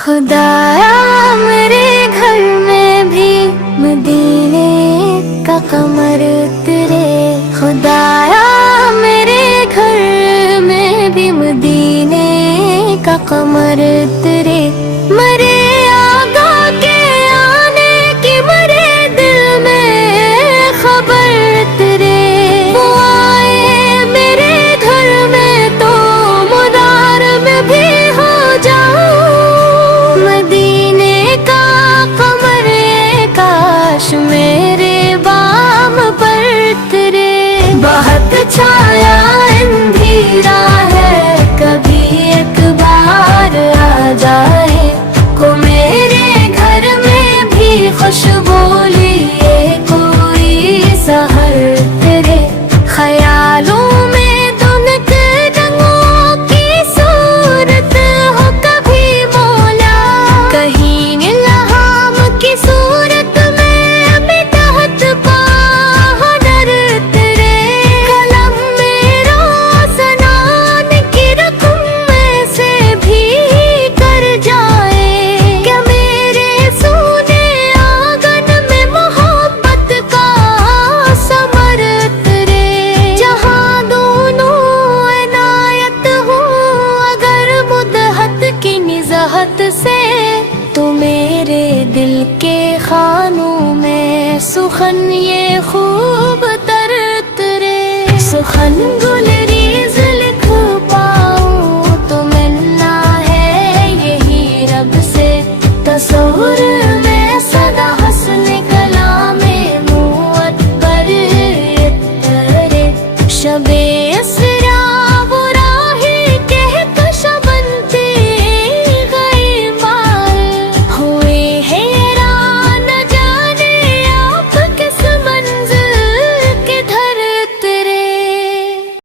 खुदाया मेरे घर में भी मदीने का कमर उतरे, खुदाया मेरे घर में भी मदीने का कमर उतरे। मरे आगा के आने की मरे दिल में खबर उतरे, वो आए मेरे घर में तो मुदार में भी हो जाऊं। मदीने का कमर काश मेरे बाम पर उतरे। बहुत छाया अंधेरा है, कभी एक बार आ जाए को मेरे घर में भी खुशबू लिए कोई सहर तेरे। ख्यालों में दुनक रंगों की सूरत हो कभी मौला, कहीं इल्हाम की सूरत में मिटहत पाहनर तेरे। कलम मेरा सनान की रकम में से भी कर जाए, क्या मेरे सोने आंगन में मोहब्बत का समर तेरे। जहाँ दोनों इनायत हो अगर मुदहत की निज़ाहत से, तो मेरे दिल के खानों में सुखन ये खूब तर तेरे। सुखन गुलरीज लिख पाऊँ तो मिलना है यही रब से, तसव्वुर